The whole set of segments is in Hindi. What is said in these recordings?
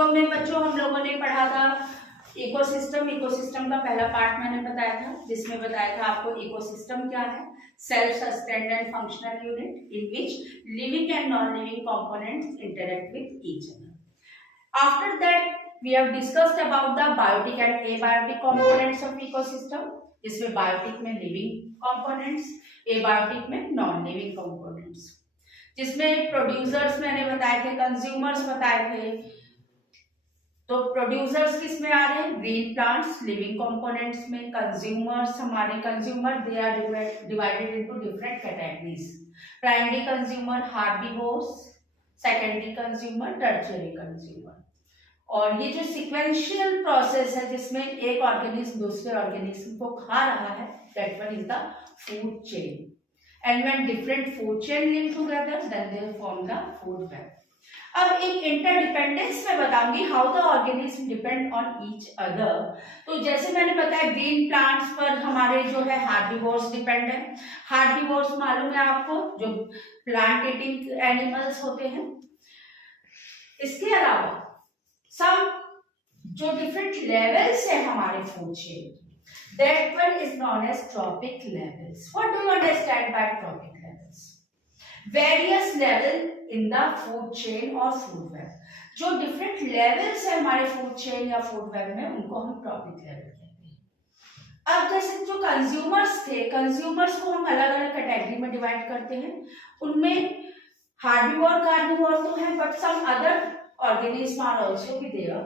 वीडियो में बच्चों हम लोगों ने पढ़ा था इकोसिस्टम। इकोसिस्टम का पहला पार्ट मैंने बताया था, जिसमें बताया था आपको इकोसिस्टम क्या है, self sustained and functional unit in which living and non living components interact with each other. After that we have discussed about the biotic and abiotic components of ecosystem, जिसमें बायोटिक में लिविंग कंपोनेंट्स, एबायोटिक में नॉन लिविंग कंपोनेंट्स, जिसमें प्रोड्यूसर्स मैंने बताए थे, कंज्यूमर्स बताए थे। तो प्रोड्यूसर्स किस में आ रहे हैं, ग्रीन प्लांट्स लिविंग कंपोनेंट्स में, कंज्यूमर्स हमारे consumer they are divided into different categories, primary consumer herbivores, secondary consumer tertiary consumer. और ये जो सिक्वेंशियल प्रोसेस है जिसमें एक ऑर्गेनिज्म दूसरे ऑर्गेनिज्म को खा रहा है, that one is the food chain, and when different food chain live together then they form the food web. अब एक इंटरडिपेंडेंस में बताऊंगी how the organism depend on each other. तो जैसे मैंने बताया ग्रीन प्लांट्स पर हमारे जो है हार्बीवोर्स डिपेंड है। हार्बीवोर्स मालूम है आपको, जो प्लांट ईटिंग एनिमल्स होते हैं। इसके अलावा सब जो डिफरेंट लेवल्स है हमारे food chain, that one is known as trophic levels. What do you understand by trophic levels? Various level in the food chain or food web. जो different levels है हमारे food chain या food web में, उनको हम trophic level कहते हैं। अब जैसे जो consumers थे, consumers को हम अलग अलग कैटेगरी में डिवाइड करते हैं। उनमें हार्बीवोर कार्निवोर तो है, but some other organism are also भी देयर,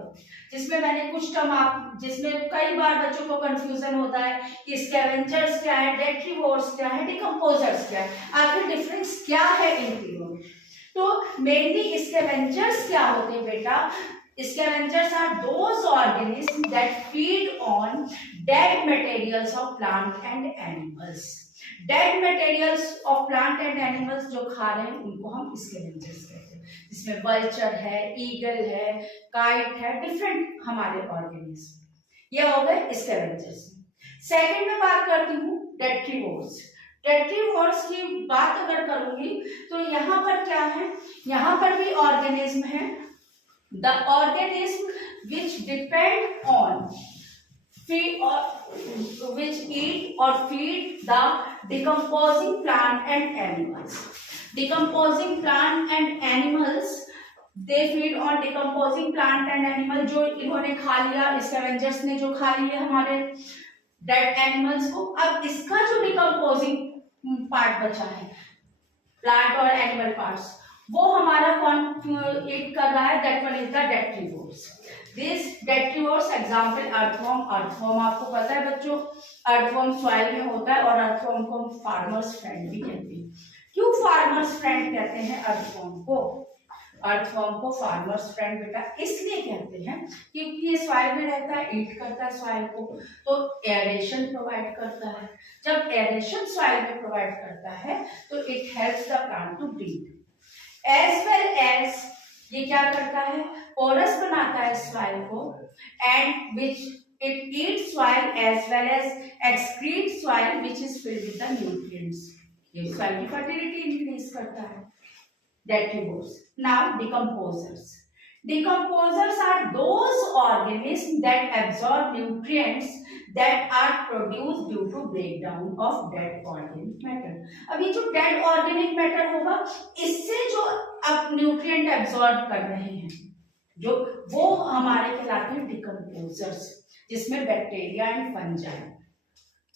जिसमें मैंने कुछ टर्म आप, जिसमें कई बार बच्चों को कंफ्यूजन होता है कि स्कैवेंजर्स क्या है, डेट्रीवोर्स क्या है, डिकम्पोजर्स क्या है, आखिर डिफरेंस क्या है इन तीनों में। तो मेनली स्कैवेंजर्स क्या होते हैं बेटा, scavengers are those organism that feed on dead materials of plant and animals. Dead materials of plant and animals जो खा रहे हैं उनको हम स्कैवेंजर्स कहते हैं, जिसमें वल्चर है, ईगल है, काइट है, डिफरेंट हमारे ऑर्गेनिज्म। ये हो गए स्कैवेंजर्स। सेकंड में बात करती हूँ डेट्रीवोर्स। डेट्रीवोर्स की बात अगर करूंगी तो यहाँ पर क्या है, यहाँ पर भी ऑर्गेनिज्म है, the organism which depend on feed or which eat or feed the decomposing plant and animals. Decomposing plant and animals, they feed on decomposing plant and animal। जो इन्होंने खा लिया, स्कैवेंजर्स ने जो खा लिया हमारे डेड एनिमल्स को, अब इसका जो डिकम्पोजिंग पार्ट बचा है, प्लांट और एनिमल पार्ट्स, वो हमारा कौन ईट कर रहा है, that one is the detritivores. This detritivores example earthworm. Earthworm आपको पता है बच्चों, अर्थवॉर्म सॉइल में होता है, और अर्थवॉर्म को हम फार्मर्स फ्रेंड भी कहते हैं। क्यों फार्मर्स फ्रेंड कहते हैं अर्थवॉर्म को? अर्थवॉर्म को फार्मर्स फ्रेंड बेटा इसलिए कहते हैं क्योंकि ये सॉइल में रहता है, ईट करता है सॉइल को, तो एरेशन प्रोवाइड करता है। जब एरेशन सॉइल में प्रोवाइड करता है तो it helps the plant to breathe, as well as ये क्या करता है, पोरस बनाता है सॉइल को, and which it eat soil as well as excrete soil which is filled with the nutrients. ये सॉइल की फर्टिलिटी इंक्रीज करता है। Detrivores. Now decomposers. Decomposers are those organisms that absorb nutrients that are produced due to breakdown of dead organic matter. अब ये जो dead organic matter होगा, इससे जो अब न्यूट्रिएंट एब्जॉर्ब कर रहे हैं, जो वो हमारे कहलाते हैं डिकम्पोजर्स, जिसमें bacteria and fungi.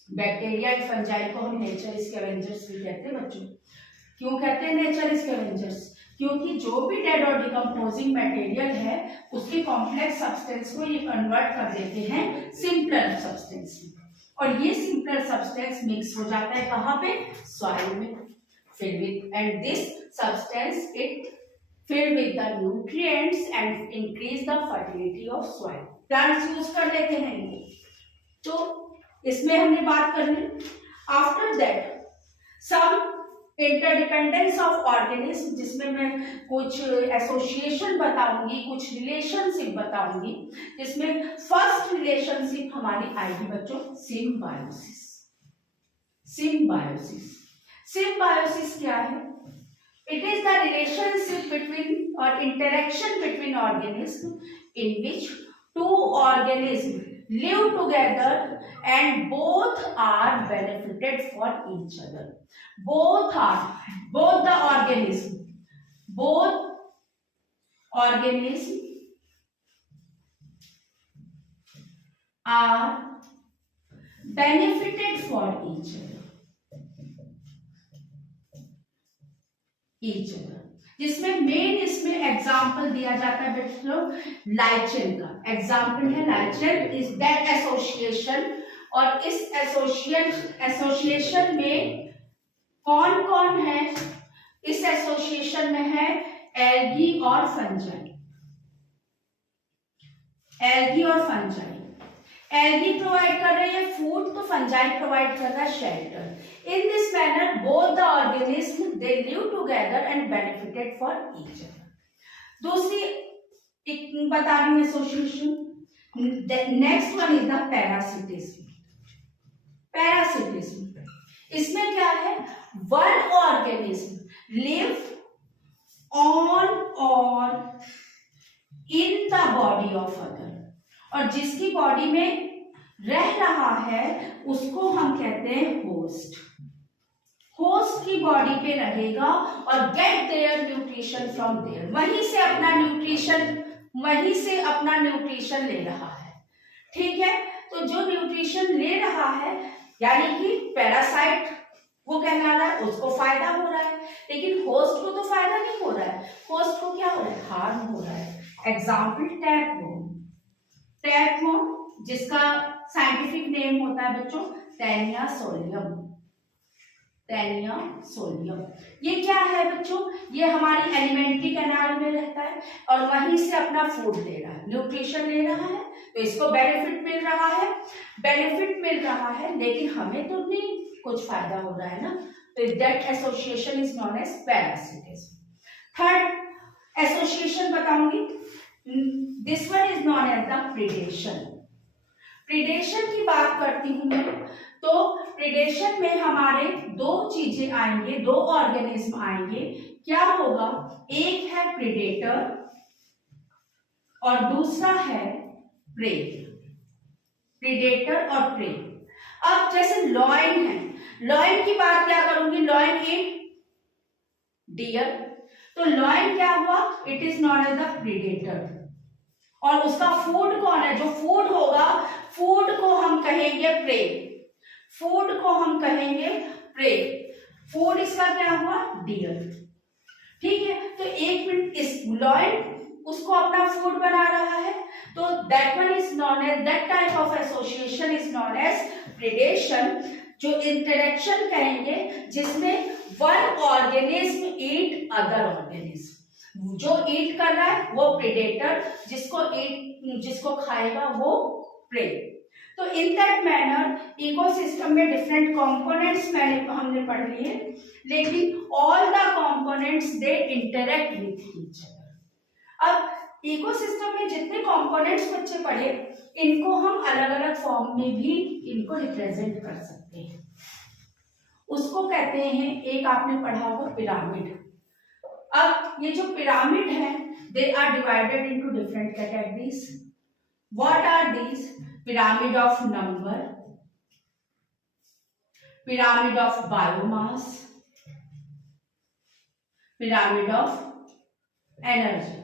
Bacteria and fungi को हम नेचर स्कैवेंजर्स भी कहते हैं बच्चों। क्यों कहते हैं नेचर स्कैवेंजर्स? क्योंकि जो भी डेड और डिकम्पोजिंग मटेरियल है उसके कॉम्प्लेक्स सब्सटेंस को ये कन्वर्ट कर देते हैं सिंपलर सब्सटेंस में, और ये सिंपलर सब्सटेंस मिक्स हो जाता है कहाँ पे, सॉइल में, filled with, and this substance it filled with the nutrients and increase the fertility of soil. Plants use कर लेते हैं इनको, तो इसमें हमने बात कर ली। After that some interdependence of organism, जिसमें मैं कुछ एसोसिएशन बताऊंगी, कुछ रिलेशनशिप बताऊंगी, जिसमें फर्स्ट रिलेशनशिप हमारी आएगी बच्चों सिम्बायोसिस। सिम्बायोसिस, सिम्बायोसिस क्या है? It is the relationship between और interaction between organism in which two organisms live together and both are benefited for each other. Both the organisms are benefited for each other. जिसमें मेन इसमें एग्जाम्पल दिया जाता है बच्चों लाइचेन का। एग्जाम्पल है लाइचेन इज दैट एसोसिएशन, और इस एसोसिएशन में कौन कौन है? इस एसोसिएशन में है एल्गी और फंजाई। एल्गी प्रोवाइड कर रही है फूड, तो फंजाई प्रोवाइड कर रहा है shelter. In this manner, both the organisms they live together and benefited for each other. दूसरी एक बता रही हूँ association. Next one is the parasitism. इसमें क्या है? वन ऑर्गेनिज्म लिव ऑन और in the body of other, और जिसकी बॉडी में रह रहा है उसको हम कहते हैं होस्ट। होस्ट की बॉडी पे रहेगा और get their nutrition from there, वहीं से अपना न्यूट्रिशन ले रहा है। ठीक है, तो जो न्यूट्रिशन ले रहा है यानी कि पैरासाइट वो कहला रहा है, उसको फायदा हो रहा है, लेकिन होस्ट को तो फायदा नहीं हो रहा है। होस्ट को क्या हो रहा है? हार्म हो रहा है। एग्जाम्पल टैपवर्म, जिसका साइंटिफिक नेम होता है बच्चों टैनिया सोलियम। ये क्या है बच्चों? ये हमारी एलिमेंट्री कैनाल में रहता है और वहीं से अपना फूड ले रहा है, न्यूट्रिशन ले रहा है, तो इसको बेनिफिट मिल रहा है, लेकिन हमें तो नहीं कुछ फायदा हो रहा है ना, तो that association is known as parasitism. Third association बताऊंगी, this one is known as the predation की बात करती हूं मैं, तो प्रीडेशन में हमारे दो चीजें आएंगे, दो ऑर्गेनिज्म आएंगे। क्या होगा? एक है प्रीडेटर और दूसरा है प्रे। प्रीडेटर और प्रे। अब जैसे लॉयन है, लॉयन की बात क्या करूंगी? लॉयन इन डियर, तो लॉयन क्या हुआ? It is known as the predator, और उसका फूड कौन है? जो फूड होगा, फूड को हम कहेंगे प्रे। फूड इसका क्या हुआ? डियर। ठीक है, तो एक मिनट, इस लॉयन उसको अपना फूड बना रहा है, तो that one is known as, that type of association is known as predation. जो इंटरेक्शन कहेंगे जिसमें one organism eat other organism, जो ईट कर रहा है वो प्रीडेटर, जिसको खाएगा वो प्रे। तो इन दैट मैनर इकोसिस्टम में डिफरेंट कंपोनेंट्स हमने पढ़ लिए, लेकिन all the components they interact with each other. अब इकोसिस्टम में जितने कंपोनेंट्स बच्चे पढ़े, इनको हम अलग अलग फॉर्म में भी इनको रिप्रेजेंट कर सकते हैं। उसको कहते हैं, एक आपने पढ़ा होगा पिरामिड। अब ये जो पिरामिड है, they are divided into different categories. What are these? Pyramid of number, pyramid of biomass, pyramid of energy.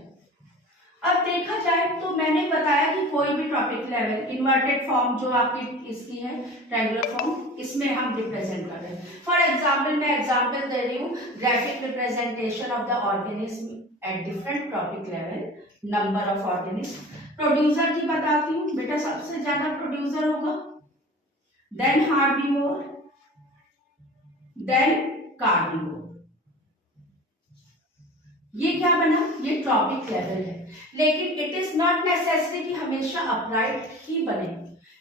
अब देखा जाए तो मैंने बताया कि कोई भी टॉपिक लेवल इन्वर्टेड फॉर्म जो आपकी इसकी है ट्रायंगुलर फॉर्म, इसमें हम रिप्रेजेंट कर रहे हैं। फॉर एग्जांपल मैं एग्जांपल दे रही हूँ, graphic representation of the organism at different topic level, number of organism. Producer की बताती हूँ बेटा, सबसे ज्यादा प्रोड्यूसर होगा, देन हार्बिवोर, देन कार्निवोर। ये क्या बना? ये ट्रॉपिक लेवल है, लेकिन इट इज नॉट नेसेसरी कि हमेशा अपराइट ही बने,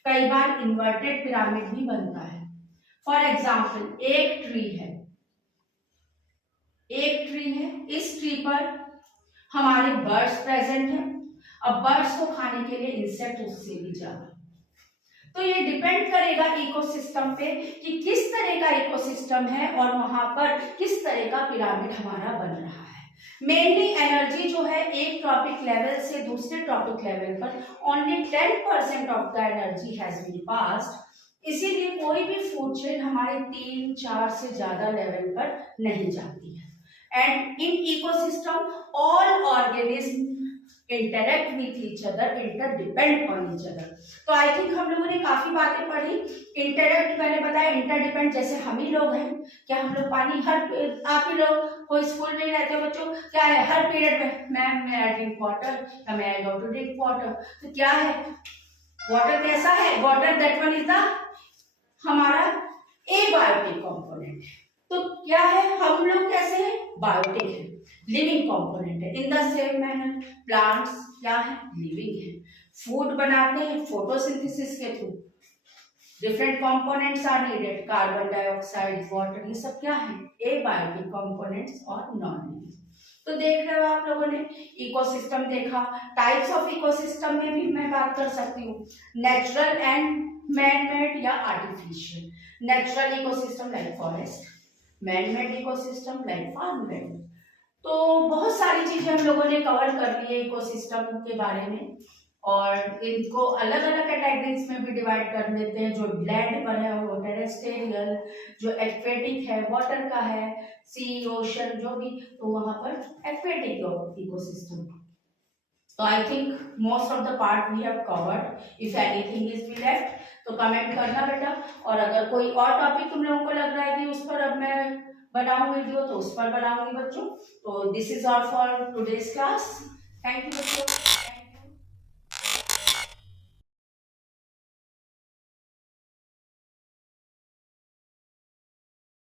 कई बार इन्वर्टेड पिरामिड भी बनता है। फॉर एग्जाम्पल एक ट्री है, इस ट्री पर हमारे बर्ड्स प्रेजेंट हैं। अब बर्ड्स को खाने के लिए इंसेक्ट उससे भी ज्यादा, तो ये डिपेंड करेगा इकोसिस्टम पे कि किस तरह का इकोसिस्टम है और वहां पर किस तरह का पिरामिड हमारा बन रहा है। मेनली एनर्जी जो है एक ट्रॉपिक लेवल से दूसरे ट्रॉपिक लेवल पर only 10% of the energy has been passed, इसीलिए कोई भी फूड चेन हमारे 3-4 से ज्यादा लेवल पर नहीं जाती है। And in ecosystem all organism interact with each other, interdepend on each other. तो आई थिंक हम लोगों ने काफी बातें पढ़ी। इंटरेक्ट मैंने बताया, इंटरडिपेंड जैसे हम ही लोग हैं, क्या हम लोग पानी हर, आप ही लोग कोई स्कूल में रहते हो बच्चों, क्या है हर पीरियड में मैम मैं आई ड्रिंक वाटर या मैं आई गो टू ड्रिंक वाटर, तो क्या है वाटर कैसा है, water that one is the हमारा एबायोटिक कंपोनेंट है। तो क्या है हम लोग कैसे हैं, बायोटिक है, लिविंग कंपोनेंट है। In the same manner plants क्या है, लिविंग है, फूड बनाते हैं फोटोसिंथेसिस के through, different components are needed, carbon dioxide, water, ये सब क्या है एबायोटिक कंपोनेंट्स और नॉन लिविंग। तो देख रहे हो आप लोगों ने इकोसिस्टम देखा। टाइप्स ऑफ इकोसिस्टम में भी मैं बात कर सकती हूँ, नेचुरल एंड मैन मेड या artificial. Natural ecosystem like forest, man made ecosystem like farmland. तो बहुत सारी चीजें हम लोगों ने कवर कर ली है इकोसिस्टम के बारे में, और इनको अलग अलग कैटेगरीज में भी डिवाइड कर देते हैं। जो लैंड पर है वो टेरेस्ट्रियल, जो एक्वेटिक है वाटर का है, सी ओशन जो भी, तो वहां पर एक्वेटिक इकोसिस्टम। तो I think most of the part we have covered. If anything is be left तो कमेंट करना बेटा, और अगर कोई और टॉपिक तुम लोगों को लग रहा है कि उस पर अब मैं बनाऊं वीडियो तो उस पर बनाऊंगी बच्चों। तो this is all for today's class. Thank you बच्चों।